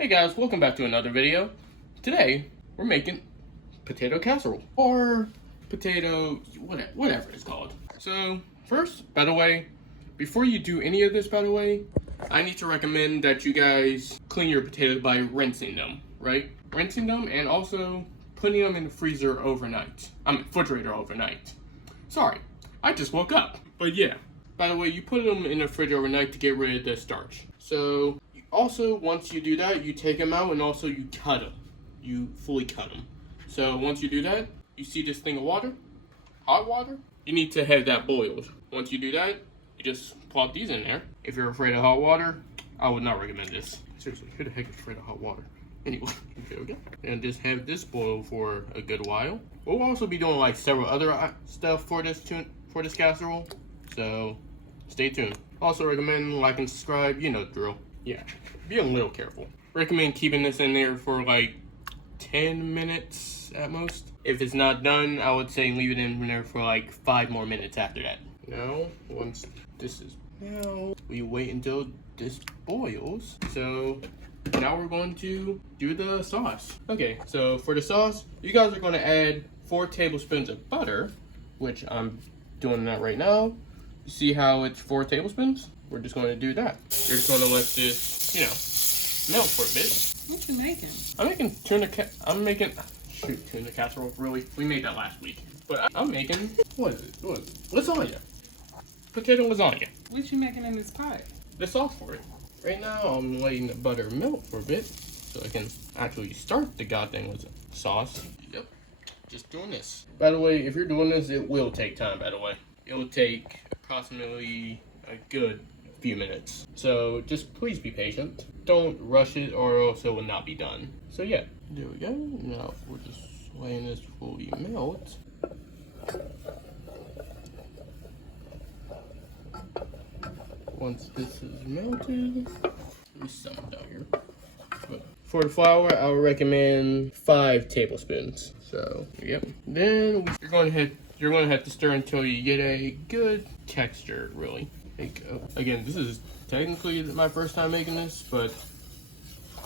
Hey guys, welcome back to another video. Today, we're making potato casserole, or potato, whatever it's called. So, first, by the way, before you do any of this, by the way, I need to recommend that you guys clean your potatoes by rinsing them, right? Rinsing them and also putting them in the freezer overnight. Refrigerator overnight. Sorry, I just woke up. But yeah, by the way, you put them in the fridge overnight to get rid of the starch. So, also, once you do that, you take them out and also you cut them. You fully cut them. So once you do that, you see this thing of water, hot water, you need to have that boiled. Once you do that, you just plop these in there. If you're afraid of hot water, I would not recommend this. Seriously, who the heck is afraid of hot water? Anyway, there we go. And just have this boil for a good while. We'll also be doing like several other stuff for this casserole. So stay tuned. Also recommend like and subscribe, you know the drill. Yeah, be a little careful. Recommend keeping this in there for like 10 minutes at most. If it's not done, I would say leave it in there for like 5 more minutes after that. Now, once this is, now we wait until this boils. So now we're going to do the sauce. Okay, so for the sauce, you guys are going to add 4 tablespoons of butter, which I'm doing that right now. You see how it's 4 tablespoons? We're just going to do that. You're just going to let this, melt for a bit. What you making? I'm making tuna casserole, really. We made that last week. But I'm making, what is it? Lasagna. Potato lasagna. What you making in this pot? The sauce for it. Right now, I'm letting the butter melt for a bit so I can actually start the goddamn sauce. Yep, just doing this. By the way, if you're doing this, it will take time, by the way. It will take approximately a good few minutes. So just please be patient. Don't rush it or else it will not be done. So yeah, there we go. Now we're just letting this fully melt. Once this is melted, let me sum it down here. But for the flour, I would recommend 5 tablespoons. So yep. Then you're going to have to stir until you get a good texture, really. Again, this is technically my first time making this, but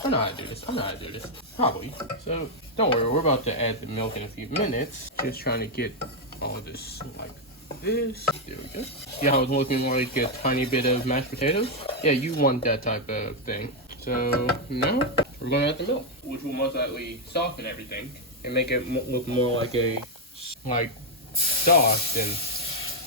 I know how to do this. Probably. So don't worry, we're about to add the milk in a few minutes. Just trying to get all of this like this. There we go. See how it's looking like a tiny bit of mashed potatoes? Yeah, you want that type of thing. So now we're going to add the milk, which will most likely soften everything and make it look more like a sauce than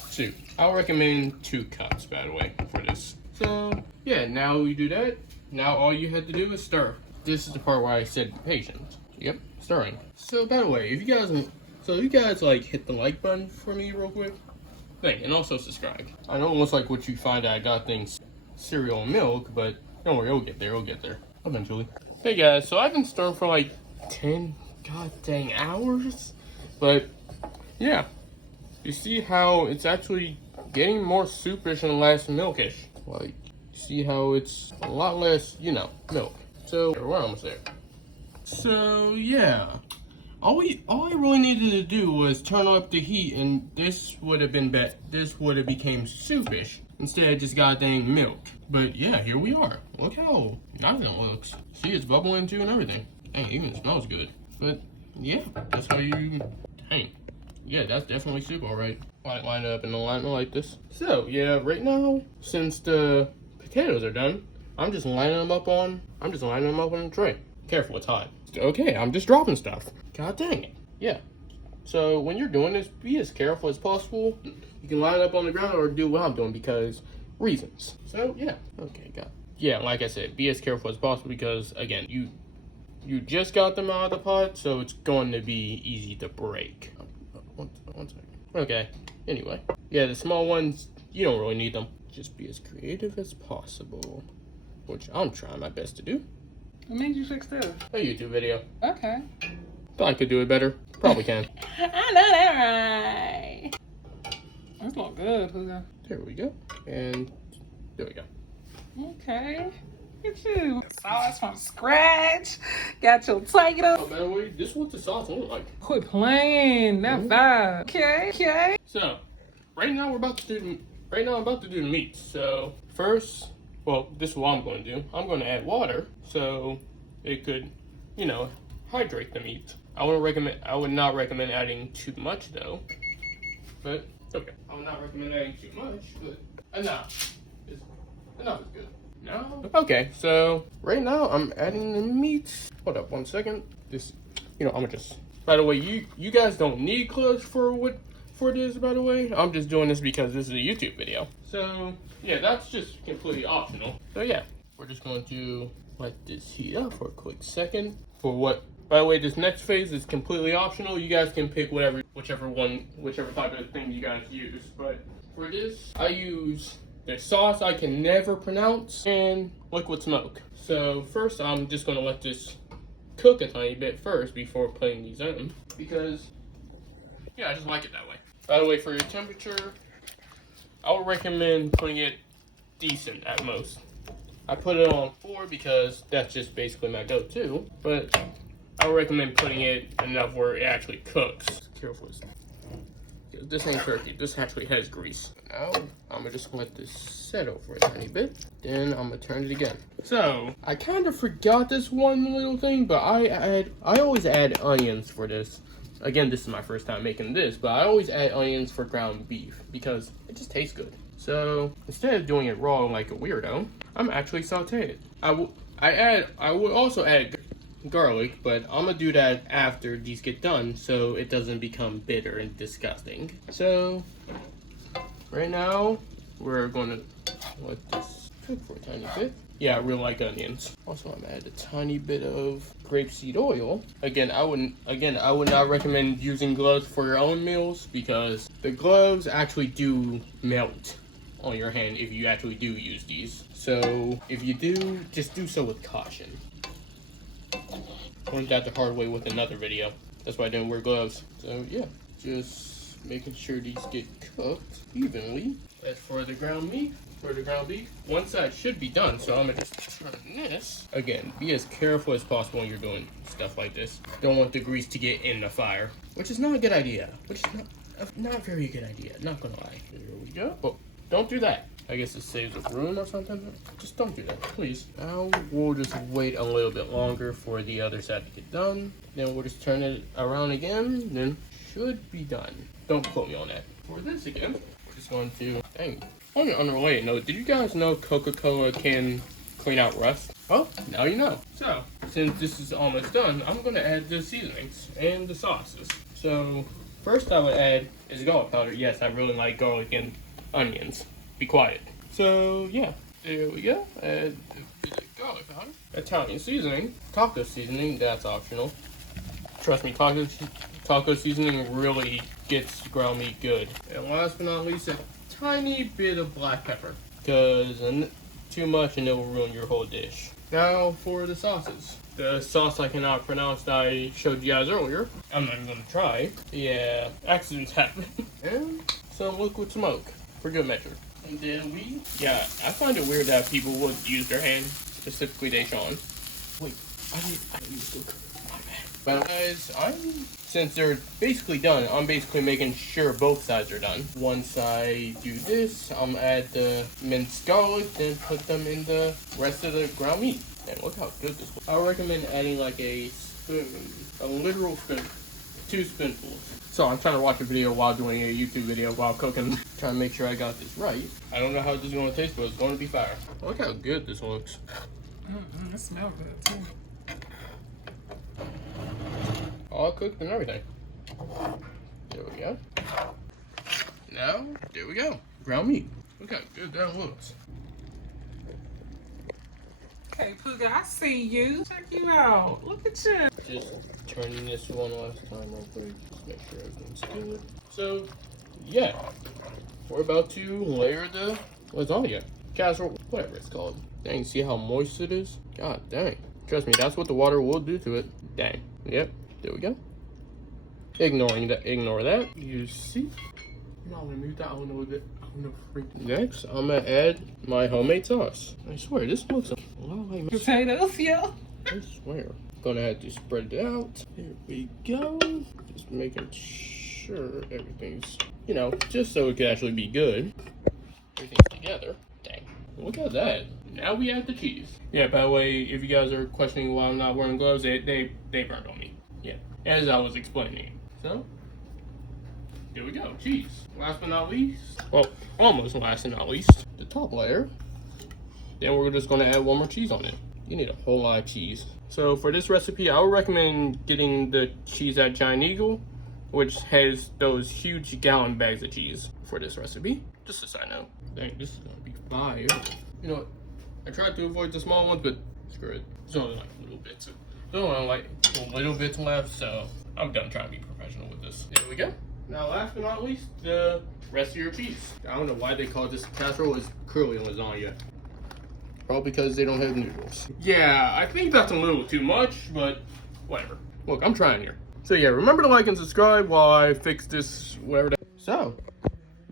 soup. I'll recommend 2 cups, by the way, for this. So yeah, now we do that. Now all you have to do is stir. This is the part where I said patient. Yep, stirring. So by the way, if you guys like hit the like button for me real quick, and also subscribe. I know it looks like what you find I got things cereal and milk, but don't worry, it'll get there eventually. Hey guys, so I've been stirring for like 10 god dang hours, but yeah, you see how it's actually getting more soupish and less milkish. Like, see how it's a lot less, milk. So we're almost there. So yeah, all I really needed to do was turn up the heat, and this would have been this would have became soupish instead of just goddamn milk. But yeah, here we are. Look how nice it looks. See, it's bubbling too and everything. Dang, it even smells good. But yeah, that's how you. Dang. Yeah, that's definitely soup, all right. Line up in alignment like this. So yeah, right now, since the potatoes are done, I'm just lining them up on a tray. Careful, it's hot. Okay, I'm just dropping stuff. God dang it. Yeah. So when you're doing this, be as careful as possible. You can line it up on the ground or do what I'm doing because reasons. So yeah. Okay, got it. Yeah, like I said, be as careful as possible because again, you just got them out of the pot, so it's going to be easy to break. One second. Okay, anyway. Yeah, the small ones, you don't really need them. Just be as creative as possible, which I'm trying my best to do. What made you fix this? A YouTube video. Okay. Thought I could do it better. Probably can. I know that right. That's not good, Hugo. There we go. And there we go. Okay. Look at you. Sauce from scratch. Got your potato. Oh, by the way, this is what the sauce looks like. Quit playing. That vibe. Okay. So, right now I'm about to do the meat. So, first, well, this is what I'm going to do. I'm going to add water. So, it could, you know, hydrate the meat. I would not recommend adding too much though. But okay, I would not recommend adding too much, but enough is good. No. Okay, so right now I'm adding the meat. Hold up 1 second. This, I'm gonna just. By the way, you guys don't need gloves for this. By the way, I'm just doing this because this is a YouTube video. So yeah, that's just completely optional. So yeah, we're just going to let this heat up for a quick second. By the way, this next phase is completely optional. You guys can pick whichever type of thing you guys use. But for this, I use the sauce I can never pronounce and liquid smoke. So first, I'm just gonna let this cook a tiny bit first before putting these in, because yeah, I just like it that way. By the way, for your temperature, I would recommend putting it decent at most. I put it on 4 because that's just basically my go-to, but I would recommend putting it enough where it actually cooks. Careful. This ain't turkey. This actually has grease. Now, I'm gonna just let this settle for a tiny bit. Then I'm gonna turn it again. So, I kind of forgot this one little thing, but I always add onions for this. Again, this is my first time making this, but I always add onions for ground beef because it just tastes good. So, instead of doing it raw like a weirdo, I'm actually sauteing it. I would also add garlic, but I'm gonna do that after these get done so it doesn't become bitter and disgusting. So right now we're gonna let this cook for a tiny bit. Yeah, I really like onions. Also, I'm gonna add a tiny bit of grapeseed oil. Again, I would not recommend using gloves for your own meals because the gloves actually do melt on your hand if you actually do use these. So if you do, just do so with caution. Learned that the hard way with another video. That's why I didn't wear gloves. So yeah, just making sure these get cooked evenly. As for the ground beef, one side should be done. So I'm gonna just turn this. Again, be as careful as possible when you're doing stuff like this. Don't want the grease to get in the fire, which is not a good idea. Not a very good idea. Not gonna lie. Here we go. Oh, don't do that. I guess it saves a room or something. Just don't do that, please. Now we'll just wait a little bit longer for the other side to get done. Then we'll just turn it around again. Then should be done. Don't quote me on that. For this again, we're just going to. Dang. On an unrelated note, did you guys know Coca-Cola can clean out rust? Well, now you know. So since this is almost done, I'm gonna add the seasonings and the sauces. So first I would add is garlic powder. Yes, I really like garlic and onions. Be quiet. So yeah, there we go. Add a bit of garlic powder. Italian seasoning, taco seasoning, that's optional. Trust me, taco seasoning really gets ground meat good. And last but not least, a tiny bit of black pepper, because too much and it will ruin your whole dish. Now for the sauces. The sauce I cannot pronounce that I showed you guys earlier. I'm not even gonna try. Yeah, accidents happen. And some liquid smoke for good measure. And then I find it weird that people would use their hand, specifically Deshaun. Wait, I need to go cook. My bad. But guys, since they're basically done, I'm basically making sure both sides are done. Once I do this, I'm gonna add the minced garlic, then put them in the rest of the ground meat. And look how good this looks. I recommend adding like a literal spoon, 2 spoonfuls. So I'm trying to watch a video while doing a YouTube video while cooking. Trying to make sure I got this right. I don't know how this is going to taste, but it's going to be fire. Look how good this looks. It smells good too. All cooked and everything. There we go. Now, there we go. Ground meat. Look how good that looks. Okay, Pooga, I see you. Check you out. Look at you. Just turning this one last time real quick. Just make sure everything's good. So, yeah. We're about to layer the lasagna. Casserole, whatever it's called. Dang, see how moist it is? God dang. Trust me, that's what the water will do to it. Dang. Yep, there we go. Ignore that. You see? You know, I'm gonna mute that a little bit. Next, I'm gonna add my homemade sauce. I swear, this looks a lot like potatoes, yeah. I swear. Gonna have to spread it out. There we go. Just making sure everything's, just so it could actually be good. Everything's together. Dang. Look at that. Now we add the cheese. Yeah, by the way, if you guys are questioning why I'm not wearing gloves, they burned on me. Yeah, as I was explaining. So, here we go, cheese. Last but not least, well, almost last and not least, the top layer. Then we're just gonna add one more cheese on it. You need a whole lot of cheese. So for this recipe, I would recommend getting the cheese at Giant Eagle, which has those huge gallon bags of cheese for this recipe. Just a side note. Dang, this is gonna be fire. You know what? I tried to avoid the small ones, but screw it. There's only like little bits. There's only like little bits left, so I'm done trying to be professional with this. There we go. Now, last but not least, the rest of your cheese. I don't know why they call this casserole. It's clearly lasagna. Probably because they don't have noodles. Yeah, I think that's a little too much, but whatever. Look, I'm trying here. So yeah, remember to like and subscribe while I fix this, whatever. So,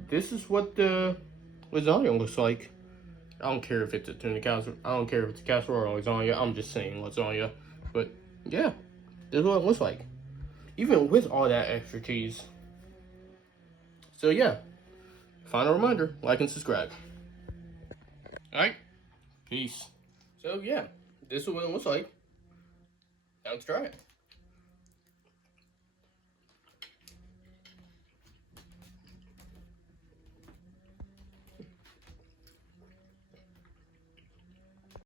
this is what the lasagna looks like. I don't care if it's a tuna casserole. I don't care if it's a casserole or lasagna. I'm just saying lasagna. But yeah, this is what it looks like. Even with all that extra cheese. So yeah, final reminder, like and subscribe. Alright, peace. So yeah, this is what it looks like. Now let's try it.